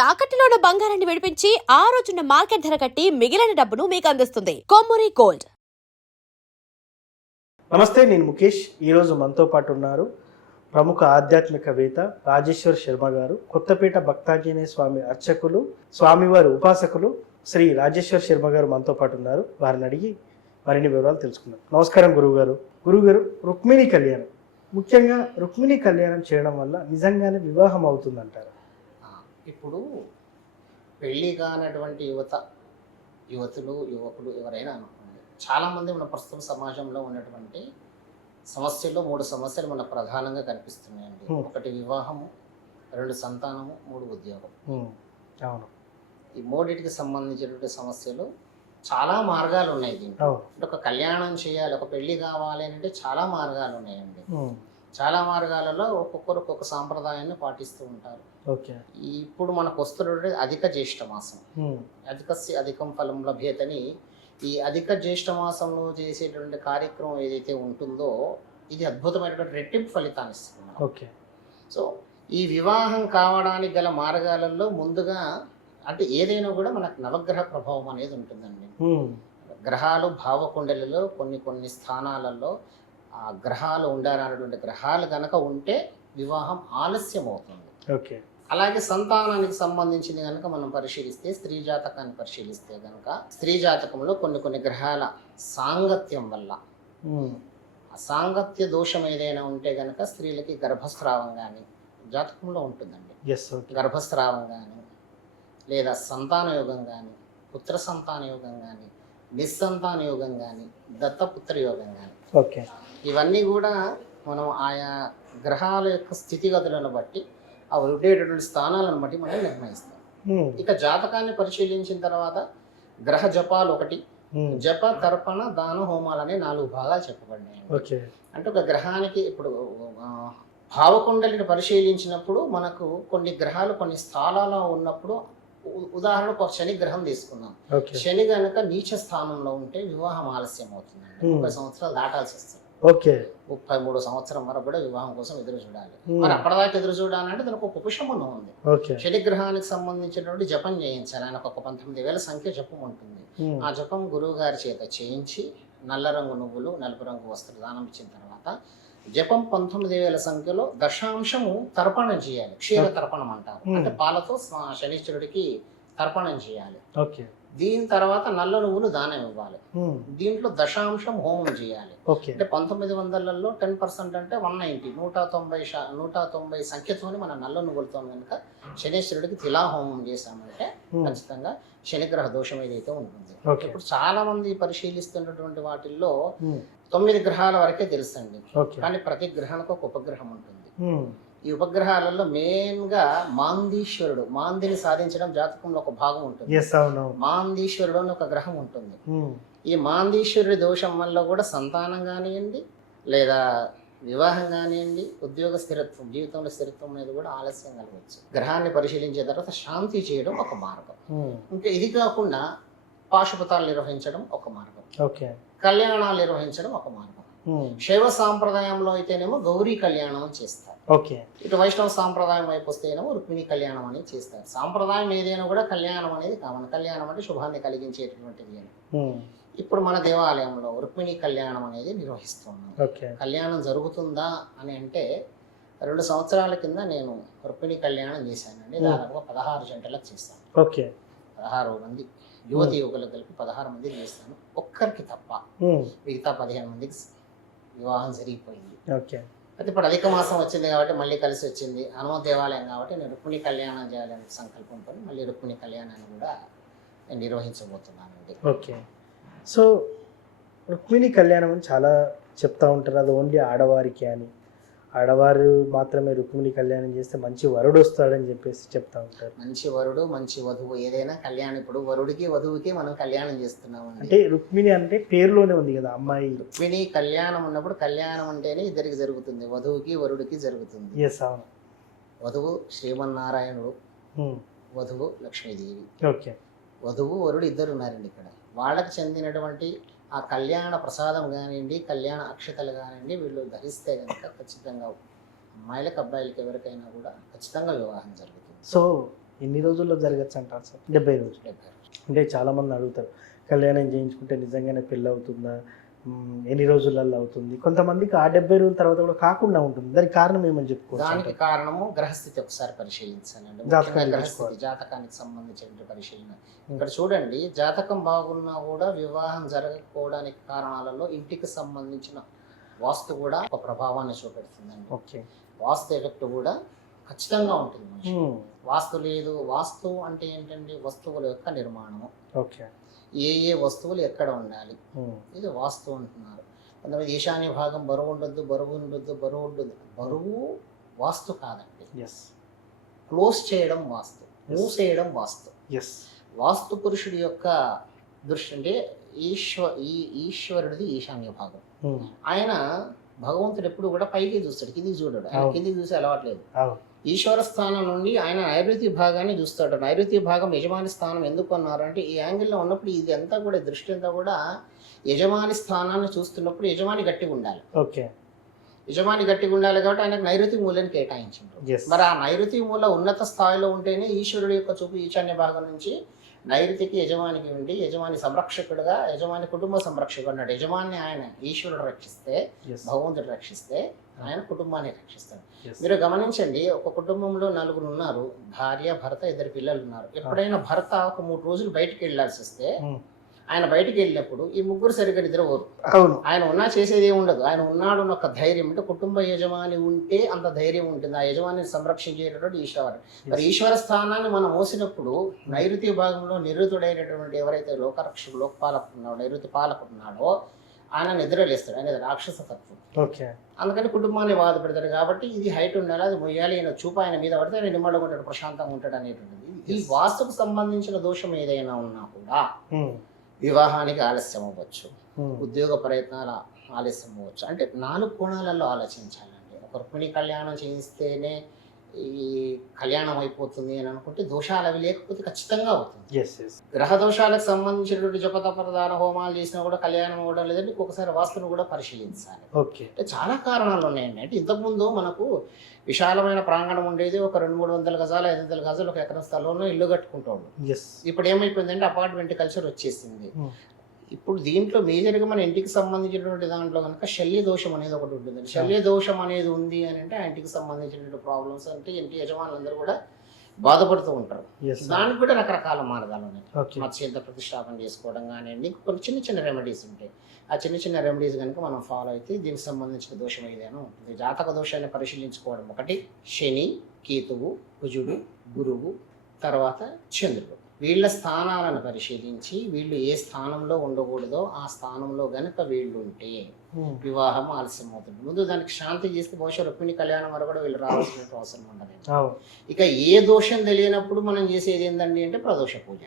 తాకట్టులో ఉన్న బంగారాన్ని విడిపించి ఆ రోజున్న మార్కెట్ ధర కట్టి మిగిలిన డబ్బును మీకు అందిస్తుంది కొమ్మూరి గోల్డ్. నమస్తే, నేను ముఖేష్. ఈరోజు మనతో పాటు ఉన్నారు ప్రముఖ ఆధ్యాత్మికవేత్త రాజేశ్వర్ శర్మ గారు. కొత్తపేట భక్తాంజనేయ స్వామి అర్చకులు, స్వామివారి ఉపాసకులు శ్రీ రాజేశ్వర్ శర్మ గారు మనతో పాటు ఉన్నారు. వారిని అడిగి మరిన్ని వివరాలు తెలుసుకుందాం. నమస్కారం గురువుగారు. గురువుగారు, రుక్మిణి కళ్యాణం, ముఖ్యంగా రుక్మిణి కళ్యాణం చేయడం వల్ల నిజంగానే వివాహం అవుతుందంటారు? ఇప్పుడు పెళ్ళి కానటువంటి యువతులు యువకులు ఎవరైనా అనుకోండి, చాలామంది మన ప్రస్తుతం సమాజంలో ఉన్నటువంటి సమస్యల్లో 3 సమస్యలు మనకు ప్రధానంగా కనిపిస్తున్నాయండి. ఒకటి వివాహము, 2 సంతానము, 3 ఉద్యోగం. అవును. ఈ 3టికి సంబంధించినటువంటి సమస్యలు చాలా మార్గాలు ఉన్నాయి దీంట్లో. అంటే ఒక కళ్యాణం చేయాలి, ఒక పెళ్లి కావాలి అంటే చాలా మార్గాలు ఉన్నాయండి. చాలా మార్గాలలో ఒక్కొక్కరు ఒక్కొక్క సాంప్రదాయాన్ని పాటిస్తూ ఉంటారు. ఇప్పుడు మనకు వస్తున్నటువంటి అధిక జ్యేష్ఠ మాసం, అధికం ఫలం లభ్యతని, ఈ అధిక జ్యేష్ఠ మాసంలో చేసేటువంటి కార్యక్రమం ఏదైతే ఉంటుందో ఇది అద్భుతమైనటువంటి రెట్టింపు ఫలితాన్ని ఇస్తుంది. సో ఈ వివాహం కావడానికి గల మార్గాలలో ముందుగా అంటే ఏదైనా కూడా మనకు నవగ్రహ ప్రభావం అనేది ఉంటుందండి. గ్రహాలు భావకుండలిలో కొన్ని స్థానాలలో ఆ గ్రహాలు ఉండాలన్నటువంటి గ్రహాలు కనుక ఉంటే వివాహం ఆలస్యం అవుతుంది. అలాగే సంతానానికి సంబంధించింది కనుక మనం పరిశీలిస్తే, స్త్రీ జాతకాన్ని పరిశీలిస్తే కనుక స్త్రీ జాతకంలో కొన్ని గ్రహాల సాంగత్యం వల్ల ఆ సాంగత్య దోషం ఏదైనా ఉంటే కనుక స్త్రీలకి గర్భస్రావం కానీ జాతకంలో ఉంటుందండి. గర్భస్రావం కానీ లేదా సంతాన యోగం కానీ, పుత్ర సంతాన యోగం కానీ, నిస్సంతాన యోగం కానీ, దత్తపుత్ర యోగం కానీ, ఇవన్నీ కూడా మనం ఆయా గ్రహాల యొక్క స్థితిగతులను బట్టి ఆ ఉండేటటువంటి స్థానాలను బట్టి మనం నిర్ణయిస్తాం. ఇక జాతకాన్ని పరిశీలించిన తర్వాత గ్రహ జపాలు 1, జప తర్పణ దాన హోమాలు అనే 4 భాగాలు చెప్పబడినాయి. అంటే ఒక గ్రహానికి ఇప్పుడు భావకుండలిని పరిశీలించినప్పుడు మనకు కొన్ని గ్రహాలు కొన్ని స్థానాల్లో ఉన్నప్పుడు, ఉదాహరణకు ఒక శని గ్రహం తీసుకున్నాం. శని గనక నీచ స్థానంలో ఉంటే వివాహం ఆలస్యం అవుతుంది. 30 సంవత్సరాలు దాటాల్సి వస్తుంది. 33 సంవత్సరం వరకు కూడా వివాహం కోసం ఎదురు చూడాలి. మరి అప్పటిదాకా ఎదురు చూడాలంటే దానికి ఒక ఉపశమనం ఉంది. శని గ్రహానికి సంబంధించినటువంటి జపం చేయించాలి. ఆయనకు ఒక 19,000 సంఖ్య జపం ఉంటుంది. ఆ జపం గురువు గారి చేత చేయించి నల్ల రంగు నువ్వులు, నలుపు రంగు వస్త్రదానం ఇచ్చిన తర్వాత జపం 19,000 సంఖ్యలో దశాంశము తర్పణం చేయాలి. క్షీర తర్పణం అంటారు. అంటే పాలతో శనీశ్వరుడికి తర్పణం చేయాలి. దీని తర్వాత నల్ల నువ్వులు దానం ఇవ్వాలి. దీంట్లో దశాంశం హోమం చేయాలి. అంటే 1900లలో 10% అంటే 190, 190 సంఖ్యతోని మన నల్ల నువ్వులతో కనుక శనీశ్వరుడికి తిలా హోమం చేశామంటే ఖచ్చితంగా శనిగ్రహ దోషం ఏదైతే ఉంటుంది. ఇప్పుడు చాలా మంది పరిశీలిస్తున్నటువంటి వాటిల్లో 9 గ్రహాల వరకే తెలుసండి. కానీ ప్రతి గ్రహానికి ఒక ఉపగ్రహం ఉంటుంది. ఈ ఉపగ్రహాలలో మెయిన్ గా మాందీశ్వరుడు, మాందిని సాధించడం జాతకంలో ఒక భాగం ఉంటుంది. మాందీశ్వరుడు అని ఒక గ్రహం ఉంటుంది. ఈ మాందీశ్వరుడి దోషం వల్ల కూడా సంతానం కానివ్వండి, లేదా వివాహం కానివ్వండి, ఉద్యోగ స్థిరత్వం, జీవితంలో స్థిరత్వం అనేది కూడా ఆలస్యం కలగవచ్చు. గ్రహాన్ని పరిశీలించిన తర్వాత శాంతి చేయడం ఒక మార్గం. ఇంకా ఇది కాకుండా పాశుపతాలు నిర్వహించడం ఒక మార్గం, కళ్యాణాలు నిర్వహించడం ఒక మార్గం. శైవ సాంప్రదాయంలో అయితేనేమో గౌరీ కళ్యాణం అని చేస్తారు. ఇటు వైష్ణవ సాంప్రదాయం వైపు వస్తేనేమో రుక్మిణి కళ్యాణం అనేది చేస్తారు. సాంప్రదాయం ఏదైనా కూడా కళ్యాణం అనేది కావాలి. కళ్యాణం అంటే శుభాన్ని కలిగించేటటువంటిది అని. ఇప్పుడు మన దేవాలయంలో రుక్మిణి కళ్యాణం అనేది నిర్వహిస్తున్నాం. కళ్యాణం జరుగుతుందా అని అంటే 2 సంవత్సరాల కింద నేను రుక్మిణి కళ్యాణం చేశానండి. దాదాపుగా 16 జంటలకు చేస్తాను. 16 మంది యువతి యువకులకు కలిపి 16 మందికి చేస్తాను. ఒక్కరికి తప్ప మిగతా 15 మందికి వివాహం జరిగిపోయింది. అయితే ఇప్పుడు అధిక మాసం వచ్చింది కాబట్టి మళ్ళీ కలిసి వచ్చింది. హనుమ దేవాలయం కాబట్టి నేను రుక్మిణి కళ్యాణం చేయాలనే సంకల్పంతో మళ్ళీ రుక్మిణి కళ్యాణాన్ని కూడా నేను నిర్వహించబోతున్నానండి. సో రుక్మిణి కళ్యాణం అని చాలా చెప్తా ఉంటారు. అది ఓన్లీ ఆడవారికి అని, ఆడవారు మాత్రమే రుక్మిణి కళ్యాణం చేస్తే మంచి వరుడు వస్తాడని చెప్పేసి చెప్తా ఉంటారు. మంచి వరుడు, మంచి వధువు ఏదైనా కళ్యాణం. ఇప్పుడు వరుడికి వధువుకి మనం కళ్యాణం చేస్తున్నాం. అంటే రుక్మిణి అంటే పేరులోనే ఉంది కదా అమ్మాయి. రుక్మిణి కళ్యాణం ఉన్నప్పుడు కళ్యాణం అంటేనే ఇద్దరికి జరుగుతుంది, వధువుకి వరుడికి జరుగుతుంది. వధువు శ్రీమన్నారాయణుడు, వధువు లక్ష్మీదేవి. వధువు వరుడు ఇద్దరు ఉన్నారండి ఇక్కడ. వాళ్ళకి చెందినటువంటి ఆ కళ్యాణ ప్రసాదం కానివ్వండి, కళ్యాణ అక్షతలు కానివ్వండి, వీళ్ళు ధరిస్తే కనుక ఖచ్చితంగా అమ్మాయిలకు అబ్బాయిలకి ఎవరికైనా కూడా ఖచ్చితంగా వివాహం జరుగుతుంది. సో ఎన్ని రోజుల్లో జరగచ్చు అంటారు సార్? 70 రోజులు. 70 రోజులు. అంటే చాలామంది అడుగుతారు కళ్యాణం చేయించుకుంటే నిజంగానే పెళ్ళి అవుతుందా, ఎన్ని రోజులలో అవుతుంది? కొంతమందికి ఆ 70 రోజుల తర్వాత కూడా కాకుండా ఉంటుంది. దానికి కారణం ఏమని చెప్పుకోవచ్చు? దానికి కారణము గ్రహస్థితి ఒకసారి పరిశీలించాలండి. జాతకాన్ని గ్రహస్థితి జాతకానికి సంబంధించిన పరిశీలన. ఇక్కడ చూడండి, జాతకం బాగున్నా కూడా వివాహం జరగకపోవడానికి కారణాలలో ఇంటికి సంబంధించిన వాస్తు కూడా ఒక ప్రభావాన్ని చూపెడుతుందండి. ఓకే. వాస్తు ఎఫెక్ట్ కూడా ఖచ్చితంగా ఉంటుంది మనిషి. వాస్తు లేదు. వాస్తు అంటే ఏంటండి? వస్తువుల యొక్క నిర్మాణము. ఓకే. ఏ వస్తువులు ఎక్కడ ఉండాలి, ఇది వాస్తు అంటున్నారు. కొంతమంది ఈశాన్య భాగం బరువు ఉండొద్దు, బరువు ఉండొద్దు, బరువు ఉండొద్దు. బరువు వాస్తు కాదండి. క్లోజ్ చేయడం వాస్తు, మూసేయడం వాస్తు. వాస్తు పురుషుడి యొక్క దృష్టి అంటే ఈశ్వరుడిది ఈశాన్య భాగం. ఆయన భగవంతుడు ఎప్పుడు కూడా పైకి చూస్తాడు, కిందికి చూడడు. ఆయన కిందికి చూసే అలవాట్లేదు. ఈశ్వర స్థానం నుండి ఆయన నైరుతి భాగాన్ని చూస్తాడు. నైరుతి భాగం యజమాని స్థానం ఎందుకు అన్నారు అంటే, ఈ యాంగిల్లో ఉన్నప్పుడు ఇది అంతా కూడా దృష్టి అంతా కూడా యజమాని స్థానాన్ని చూస్తున్నప్పుడు యజమాని గట్టిగా ఉండాలి. ఓకే. యజమాని గట్టిగా ఉండాలి కాబట్టి ఆయనకు నైరుతి మూలని కేటాయించారు. మరి ఆ నైరుతి మూల ఉన్నత స్థాయిలో ఉంటేనే ఈశ్వరుడు యొక్క చూపు ఈశాన్య భాగం నుంచి నైరుతికి యజమానికి ఉండి యజమాని సంరక్షకుడుగా, యజమాని కుటుంబ సంరక్షకుడు అన్నాడు. యజమాని ఆయన ఈశ్వరుడు రక్షిస్తే, భగవంతుడు రక్షిస్తే ఆయన కుటుంబాన్ని రక్షిస్తాడు. మీరు గమనించండి, ఒక కుటుంబంలో 4 ఉన్నారు, భార్య భర్త 2 పిల్లలు ఉన్నారు. ఎప్పుడైనా భర్త ఒక 3 రోజులు బయటికి వెళ్ళాల్సి వస్తే ఆయన బయటికి వెళ్ళినప్పుడు ఈ ముగ్గురు సరిగ్గా నిద్రపోరు. ఆయన ఉన్నా చేసేది ఏమి ఉండదు. ఆయన ఉన్నాడు ఒక ధైర్యం, అంటే కుటుంబ యజమాని ఉంటే అంత ధైర్యం ఉంటుంది. ఆ యజమానిని సంరక్షించేటటువంటి ఈశ్వరుడు. మరి ఈశ్వర స్థానాన్ని మనం మోసినప్పుడు నైరుతి భాగంలో నిరుతుడైనటువంటి ఎవరైతే లోకపాలకుడు ఉన్నాడో, నైరుతి పాలకుడు ఉన్నాడో ఆయన నిద్రలేస్తాడు. ఆయన రాక్షస తత్వం. అందుకని కుటుంబాన్ని బాధ పెడతాడు. కాబట్టి ఇది హైట్ ఉండాలి, అది మొయ్యాలి, ఈయన చూపు ఆయన మీద పడితే ఆయన నిమ్మడంగా ఉంటాడు, ప్రశాంతంగా ఉంటాడు అనేటువంటిది. ఈ వాస్తుకు సంబంధించిన దోషం ఏదైనా ఉన్నా కూడా వివాహానికి ఆలస్యం అవ్వచ్చు, ఉద్యోగ ప్రయత్నాలు ఆలస్యం అవ్వచ్చు. అంటే 4 కోణాలలో ఆలోచించాలండి. ఒక రుక్మిణి కళ్యాణం చేయిస్తేనే ఈ కళ్యాణం అయిపోతుంది అని అనుకుంటే దోషాలు అవి లేకపోతే ఖచ్చితంగా అవుతుంది. గ్రహ దోషాలకు సంబంధించినటువంటి జపతపరదాన హోమాలు చేసినా కూడా కళ్యాణం అవ్వడం లేదంటే ఒకసారి వాస్తును కూడా పరిశీలించాలి. అంటే చాలా కారణాలు ఉన్నాయండి. అంటే ఇంతకుముందు మనకు విశాలమైన ప్రాంగణం ఉండేది, ఒక 200-300 గజాలు 500 గజాలు 1 ఎకరం స్థలంలో ఇల్లు కట్టుకుంటాడు. ఇప్పుడు ఏమైపోయిందంటే అపార్ట్మెంట్ కల్చర్ వచ్చేసింది. ఇప్పుడు దీంట్లో మేజర్గా మన ఇంటికి సంబంధించినటువంటి దాంట్లో కనుక శల్య దోషం అనేది ఒకటి ఉంటుంది. శల్య దోషం అనేది ఉంది అని అంటే ఆ ఇంటికి సంబంధించినటువంటి ప్రాబ్లమ్స్ అంటే ఇంటి యజమానులందరూ కూడా బాధపడుతూ ఉంటారు. దానికి కూడా రకరకాల మార్గాలు ఉన్నాయి. మత్స్యంత ప్రతిష్టాపన చేసుకోవడం కానివ్వండి, కొన్ని చిన్న చిన్న రెమెడీస్ ఉంటాయి. ఆ చిన్న చిన్న రెమెడీస్ కనుక మనం ఫాలో అయితే దీనికి సంబంధించిన దోషం ఏదైనా ఉంటుంది. జాతక దోషాన్ని పరిశీలించుకోవడం ఒకటి, శని, కేతువు, కుజుడు, గురువు, తర్వాత చంద్రుడు, వీళ్ళ స్థానాలను పరిశీలించి వీళ్ళు ఏ స్థానంలో ఉండకూడదో ఆ స్థానంలో గనక వీళ్ళు ఉంటే వివాహం ఆలస్యం అవుతుంది. ముందు దానికి శాంతి చేస్తే బహుశా రుక్మిణి కళ్యాణం వరకు కూడా వీళ్ళు రావాల్సిన అవసరం ఉండదు. ఇక ఏ దోషం తెలియనప్పుడు మనం చేసేది ఏంటండి అంటే ప్రదోష పూజ.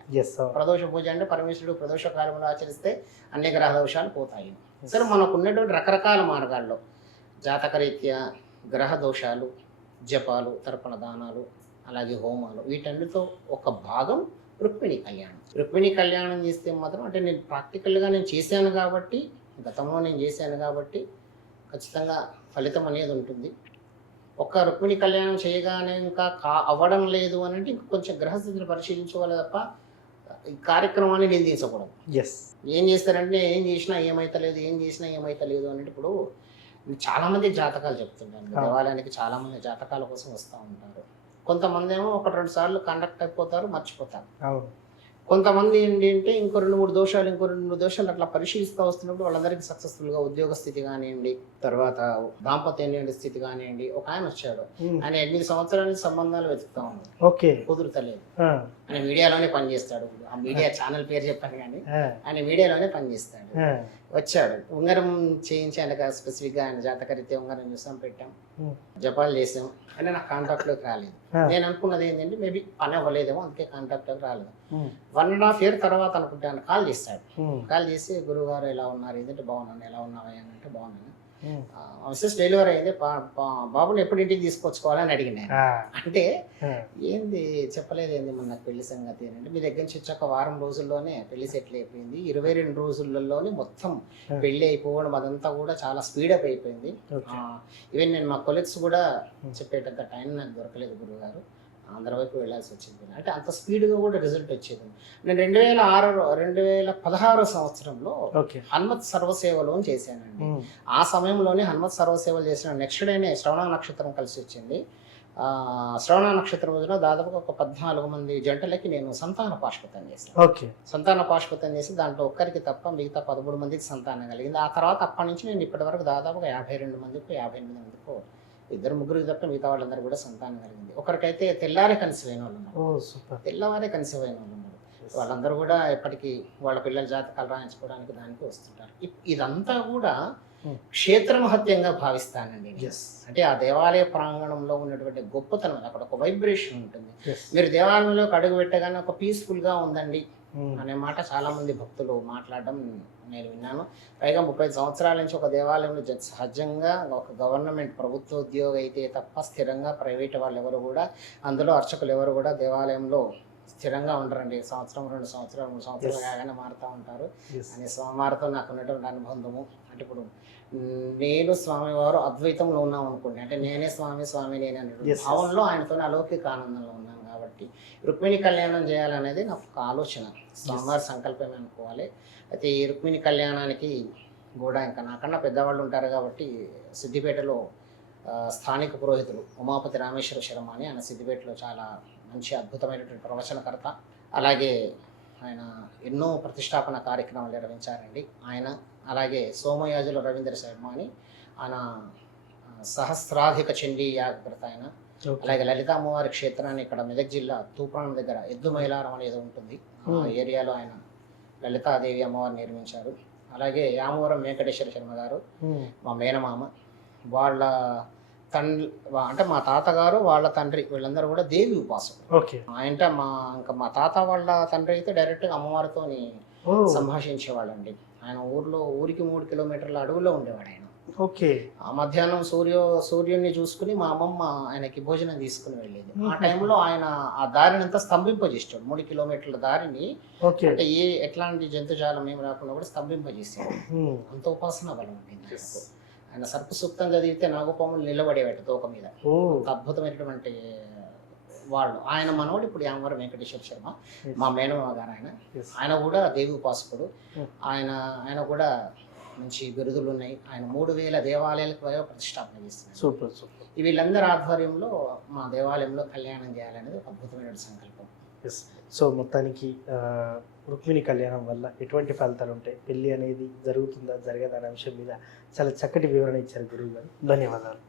ప్రదోష పూజ అంటే పరమేశ్వరుడు ప్రదోష కాలంలో ఆచరిస్తే అన్ని గ్రహ దోషాలు పోతాయి. సరే, మనకు ఉన్నటువంటి రకరకాల మార్గాల్లో జాతకరీత్యా గ్రహ దోషాలు, జపాలు, తర్పణ దానాలు, అలాగే హోమాలు, వీటన్నిటితో ఒక భాగం రుక్మిణి కళ్యాణం. రుక్మిణి కళ్యాణం చేస్తే మాత్రం అంటే నేను ప్రాక్టికల్గా నేను చేశాను కాబట్టి, గతంలో నేను చేశాను కాబట్టి ఖచ్చితంగా ఫలితం అనేది ఉంటుంది. ఒక్క రుక్మిణి కళ్యాణం చేయగానే ఇంకా అవ్వడం లేదు అని అంటే ఇంక కొంచెం గ్రహస్థితిని పరిశీలించుకోవాలి తప్ప ఈ కార్యక్రమాన్ని నేను తీసుకోకూడదు. ఏం చేస్తారంటే ఏం చేసినా ఏమైతలేదు, ఏం చేసినా ఏమైతలేదు అంటే ఇప్పుడు చాలామంది జాతకాలు చెప్తుంటారు. దేవాలయానికి చాలామంది జాతకాల కోసం వస్తూ ఉంటారు. కొంతమంది ఏమో 1-2 సార్లు కండక్ట్ అయిపోతారు, మర్చిపోతారు. కొంతమంది ఏంటి అంటే ఇంకో 2-3 దోషాలు అట్లా పరిశీలిస్తూ వస్తున్నప్పుడు వాళ్ళందరికీ సక్సెస్ఫుల్గా ఉద్యోగ స్థితి కానివ్వండి, తర్వాత దాంపత్య స్థితి కానివ్వండి. ఒక ఆయన వచ్చాడు, ఆయన 8 సంవత్సరాల సంబంధాలు వెతుకుతా ఉన్నాడు, కుదురుతలేదు. ఆయన మీడియాలోనే పనిచేస్తాడు. ఆ మీడియా ఛానల్ పేరు చెప్పాను కానీ ఆయన మీడియాలోనే పనిచేస్తాడు. వచ్చాడు, ఉంగరం చేయించి ఆయనకు స్పెసిఫిక్గా ఆయన జాతకరీత్యా ఉంగరం చూసాం, పెట్టాం, జపాలు చేసాం. అంటే నాకు కాంటాక్ట్లోకి రాలేదు. నేను అనుకున్నది ఏంటంటే మేబీ పని అవ్వలేదేమో, అందుకే కాంటాక్ట్లోకి రాలేదు. 1.5 year తర్వాత అనుకుంటాను కాల్ చేస్తాడు. కాల్ చేసి గురువుగారు ఎలా ఉన్నారు, ఏంటంటే బాగున్నాను, ఎలా ఉన్నావా అని అంటే బాగున్నాను, మిస్సెస్ డెలివరీ అయింది, బాబుని ఎప్పుడు ఇంటికి తీసుకొచ్చుకోవాలని అడిగినాను. అంటే ఏంది చెప్పలేదు, ఏంది మన నాకు పెళ్లి సంగతి అంటే, మీ దగ్గర నుంచి వచ్చాక 1 వారం రోజుల్లోనే పెళ్లి సెటిల్ అయిపోయింది, 22 రోజులలోనే మొత్తం పెళ్లి అయిపోవడం అదంతా కూడా చాలా స్పీడప్ అయిపోయింది. ఈవెన్ నేను మా కొలీగ్స్ కూడా చెప్పేటంత టైం నాకు దొరకలేదు గురువుగారు, ఆంధ్ర వైపు వెళ్ళాల్సి వచ్చింది. అంటే అంత స్పీడ్గా కూడా రిజల్ట్ వచ్చేది. నేను 2016 సంవత్సరంలో ఓకే. హనుమత్ సర్వసేవలు అని చేశానండి. ఆ సమయంలోనే హనుమత్ సర్వసేవలు చేసిన నెక్స్ట్ డేనే శ్రవణ నక్షత్రం కలిసి వచ్చింది. శ్రవణ నక్షత్రం రోజున దాదాపుగా ఒక 14 మంది జంటలకి నేను సంతాన పాశుపతం చేశాను. ఓకే. సంతాన పాశుపతం చేసి దాంట్లో ఒక్కరికి తప్ప మిగతా 13 మందికి సంతానం కలిగింది. ఆ తర్వాత అప్పటి నుంచి నేను ఇప్పటి వరకు దాదాపుగా 52 మందికి 58 మందికి 2 ముగ్గురికి తప్ప మిగతా వాళ్ళందరూ కూడా సంతానం కలిగింది. ఒకరికైతే తెల్లారే కన్సీవ్ అయిన వాళ్ళు ఉన్నారు. తెల్లవారే కన్సీవ్ అయిన వాళ్ళు ఉన్నారు. వాళ్ళందరూ కూడా ఎప్పటికీ వాళ్ళ పిల్లల జాతకాలు రాయించుకోవడానికి దానికి వస్తుంటారు. ఇదంతా కూడా క్షేత్ర మహత్యంగా భావిస్తానండి. అంటే ఆ దేవాలయ ప్రాంగణంలో ఉన్నటువంటి గొప్పతనం, అక్కడ ఒక వైబ్రేషన్ ఉంటుంది. మీరు దేవాలయంలోకి అడుగు పెట్టగానే ఒక పీస్ఫుల్గా ఉందండి అనే మాట చాలా మంది భక్తులు మాట్లాడడం నేను విన్నాను. పైగా 35 సంవత్సరాల నుంచి ఒక దేవాలయంలో సహజంగా ఒక గవర్నమెంట్ ప్రభుత్వ ఉద్యోగం అయితే తప్ప స్థిరంగా ప్రైవేట్ వాళ్ళు ఎవరు కూడా, అందులో అర్చకులు ఎవరు కూడా దేవాలయంలో స్థిరంగా ఉండరండి. సంవత్సరం 2 సంవత్సరాలు 3 సంవత్సరాలు కాగానే మారుతూ ఉంటారు. అని స్వామివారితో నాకు ఉన్నటువంటి అనుబంధము. అంటే ఇప్పుడు నేను స్వామివారు అద్వైతంలో ఉన్నాం అనుకోండి, అంటే నేనే స్వామి స్వామి నేనే అనే భావంలో ఆయనతో అలౌకిక ఆనందంలో ఉన్నాను కాబట్టి రుక్మిణి కళ్యాణం చేయాలనేది నాకు ఒక ఆలోచన, స్వామివారి సంకల్పమే అనుకోవాలి. అయితే ఈ రుక్మిణి కళ్యాణానికి కూడా ఇంకా నాకన్నా పెద్దవాళ్ళు ఉంటారు కాబట్టి సిద్దిపేటలో స్థానిక పురోహితులు ఉమాపతి రామేశ్వర శర్మ అని, ఆయన సిద్దిపేటలో చాలా మంచి అద్భుతమైనటువంటి ప్రవచనకర్త. అలాగే ఆయన ఎన్నో ప్రతిష్టాపన కార్యక్రమాలు నిర్వహించారండి ఆయన. అలాగే సోమయాజుల రవీంద్ర శర్మ అని, ఆయన సహస్రాధిక చండీ యాగకర్త ఆయన. అలాగే లలిత అమ్మవారి క్షేత్రాన్ని ఇక్కడ మెదక్ జిల్లా తూప్రాణం దగ్గర ఎద్దు మైలారం అనేది ఉంటుంది, ఆ ఏరియాలో ఆయన లలితాదేవి అమ్మవారిని నిర్మించారు. అలాగే యామవరం వెంకటేశ్వర శర్మ గారు మా మేనమామ, వాళ్ళ తండ్రి అంటే మా తాతగారు వాళ్ళ తండ్రి వీళ్ళందరూ కూడా దేవి ఉపాసకులు. అంటే మా తాత వాళ్ళ తండ్రి అయితే డైరెక్ట్గా అమ్మవారితోని సంభాషించేవాళ్ళండి. ఆయన ఊరికి 3 కిలోమీటర్ల అడవుల్లో ఉండేవాడు ఆయన. ఆ మధ్యాహ్నం సూర్యుడిని చూసుకుని మా అమ్మమ్మ ఆయనకి భోజనం తీసుకుని వెళ్ళేది. ఆ టైంలో ఆయన ఆ దారిని అంతా స్తంభింపజేస్తాడు. 3 కిలోమీటర్ల దారిని అంటే ఎట్లాంటి జంతుజాలం ఏమి రాకుండా కూడా స్తంభింపజేస్తాడు. అంత ఉపాసన బలం అండి. ఆయన సర్ప సూక్తం చదివితే నాగపాములు నిలబడేవాట తోక మీద. అద్భుతమైనటువంటి వాళ్ళు. ఆయన మనవాడు ఇప్పుడు యామవరం వెంకటేశ్వర శర్మ, మా మేనమామ గారు ఆయన. ఆయన కూడా దేవి ఉపాసకుడు. ఆయన కూడా మంచి బిరుదులు ఉన్నాయి. ఆయన 3000 దేవాలయాలకు ప్రతిష్టాపన చేస్తున్నారు. సూపర్. వీళ్ళందరి ఆధ్వర్యంలో మా దేవాలయంలో కళ్యాణం చేయాలనేది ఒక అద్భుతమైన సంకల్పం. సో మొత్తానికి రుక్మిణి కళ్యాణం వల్ల ఎటువంటి ఫలితాలు ఉంటాయి, పెళ్లి అనేది జరుగుతుందా జరగదా అనే అంశం మీద చాలా చక్కటి వివరణ ఇచ్చారు గురువు గారు. ధన్యవాదాలు.